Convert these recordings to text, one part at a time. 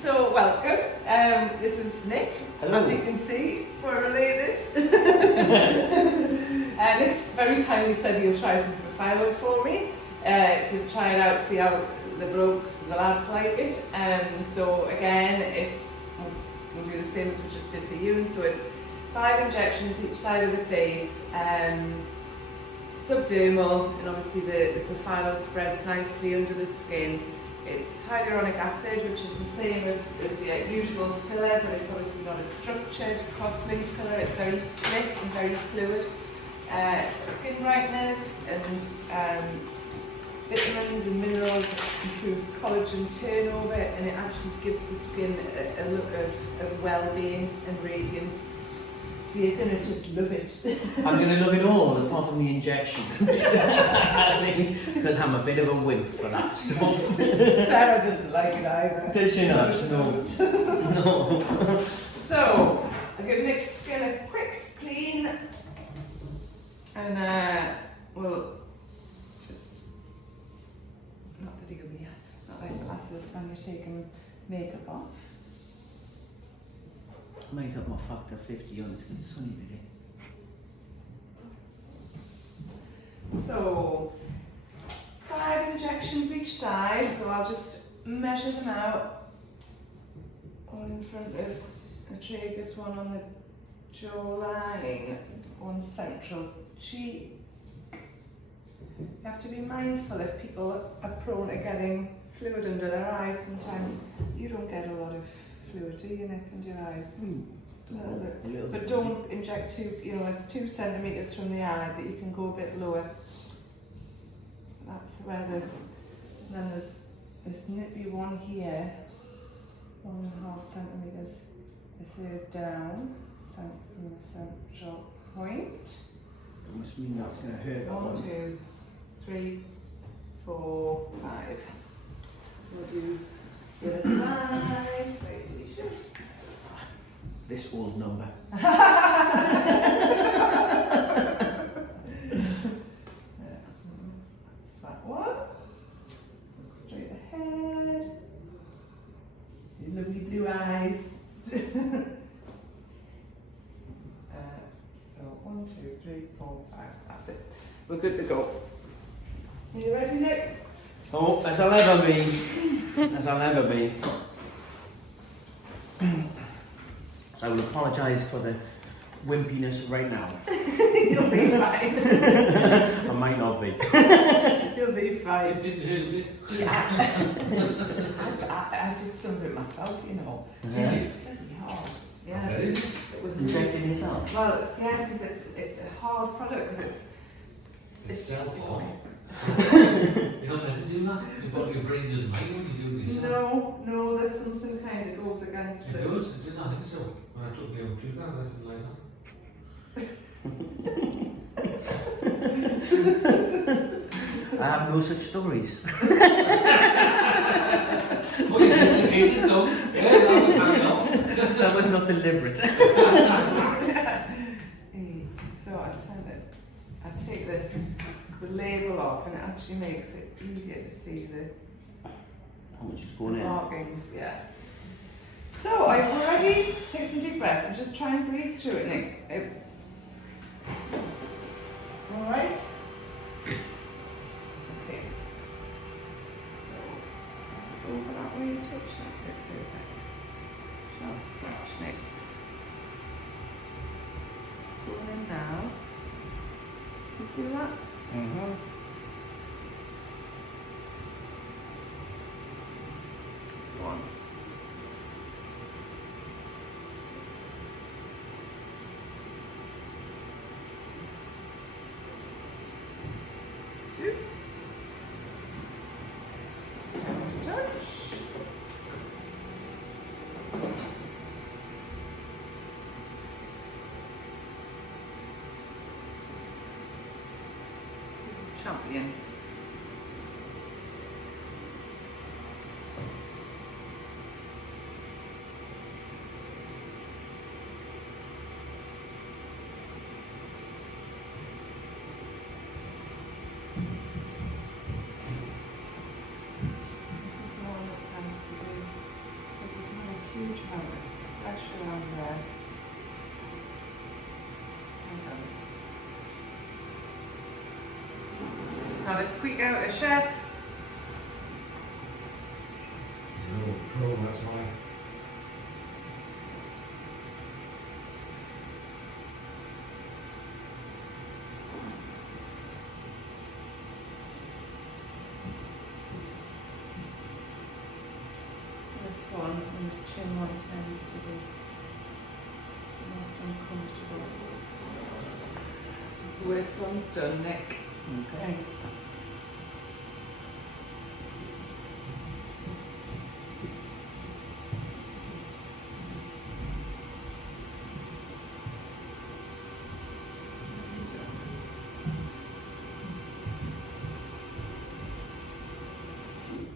So welcome. This is Nick. Hello. As you can see, we're related. Nick's very kindly said he'll try some Profhilo for me to try it out, see how the blokes, the lads like it. So again, we'll do the same as we just did for you. So it's 5 injections each side of the face, subdermal, and obviously the Profhilo spreads nicely under the skin. It's hyaluronic acid, which is the same as your usual filler, but it's obviously not a structured cross-link filler. It's very slick and very fluid. Skin brighteners and vitamins and minerals, improves collagen turnover, and it actually gives the skin a look of well-being and radiance. So you're going to just love it. I'm going to love it all, apart from the injection bit. I think, because I'm a bit of a wimp for that stuff. Sarah doesn't like it either. Does she not? No. No. So, I'll give Nick's skin a quick clean, and we'll just, not that he'll be, not like glasses when you're taking makeup off. Made up my factor 50 on, it's been sunny today. So, 5 injections each side, so I'll just measure them out. One in front of the tragus, one on the jawline, one central cheek. You have to be mindful if people are prone to getting fluid under their eyes. Sometimes you don't get a lot of fluid, do you, Nick, under your eyes? But don't inject too, it's 2 centimetres from the eye, but you can go a bit lower. That's where then there's this nippy one here, 1.5 centimetres, the third down, from the central point. That must mean that's going to hurt. 1, 2, 3, 4, 5. We'll do the other side. Wait, t-shirt. This old number. That's that one. Look straight ahead. Your lovely blue eyes. So 1, 2, 3, 4, 5. That's it. We're good to go. Are you ready, Nick? Oh, as I'll ever be. As I'll ever be. So I will apologise for the wimpiness right now. You'll be fine. I might not be. You'll be fine. It didn't hurt a bit. Yeah. I did some of it myself, Yeah. It's pretty hard. Yeah. Okay. It was Injecting yourself? Well, yeah, because it's a hard product, because It's self-harm. it's You're not meant to do that. Your brain doesn't mind when you do it yourself. no, there's something kind of goes against It it. does, I think so. When I took the old tooth out, I didn't like that. I have no such stories. Oh, you disappeared, so yeah, that was hanging off. That was not deliberate. So I take the label off, and it actually makes it easier to see the How much is going in? markings, yeah. So, are you ready? Take some deep breaths and just try and breathe through it, Nick. Alright? Okay. So, over that way a touch, that's it, perfect. Sharp scratch, Nick. Going in now. You feel that? Mm-hmm. That's 1. 2. Touch. Champion. This is the one that tends to do. This is huge amount of flesh around there. Well done. Now let's squeak out a shape. He's an old pro, that's why. This one and the chin one tends to be the most uncomfortable. It's the worst one's done, Nick. Okay.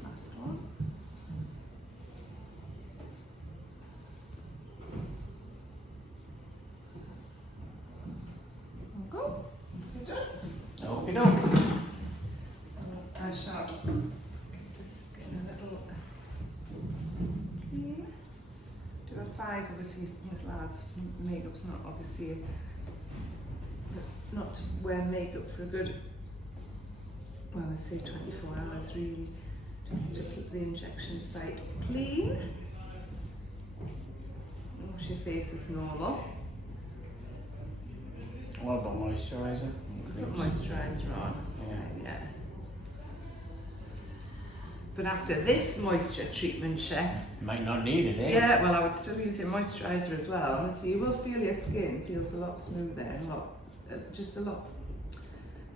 Last one. Go. You're done. Okie doke. So I shall get the skin a little clean. Do advise, obviously, with lads, makeup's not obviously not to wear makeup for a good, well, let's say 24 hours really, just to keep the injection site clean. Wash your face as normal. What about moisturiser? Put moisturiser on. Yeah. But after this moisture treatment, Chef, Might not need it, eh? yeah, well, I would still use your moisturiser as well. Honestly, you will feel your skin feels a lot smoother and just a lot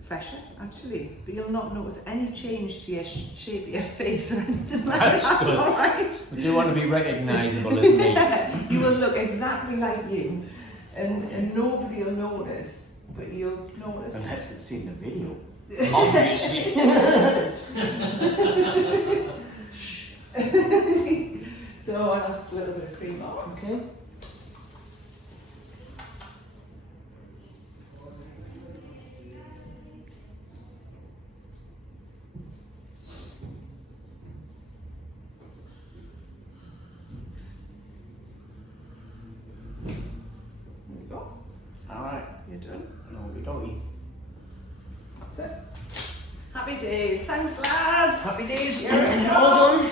fresher, actually. But you'll not notice any change to your shape of your face or anything like That's that. good. All right. We do want to be recognisable as me. You will look exactly like you, and nobody will notice, but you'll notice. Unless they've seen the video. Obviously. So I'll just a little bit of cream on. Okay. There you go. Alright. You're done. Okie dokie. That's it. Happy days. Thanks, lads. Happy days. Yes, All done.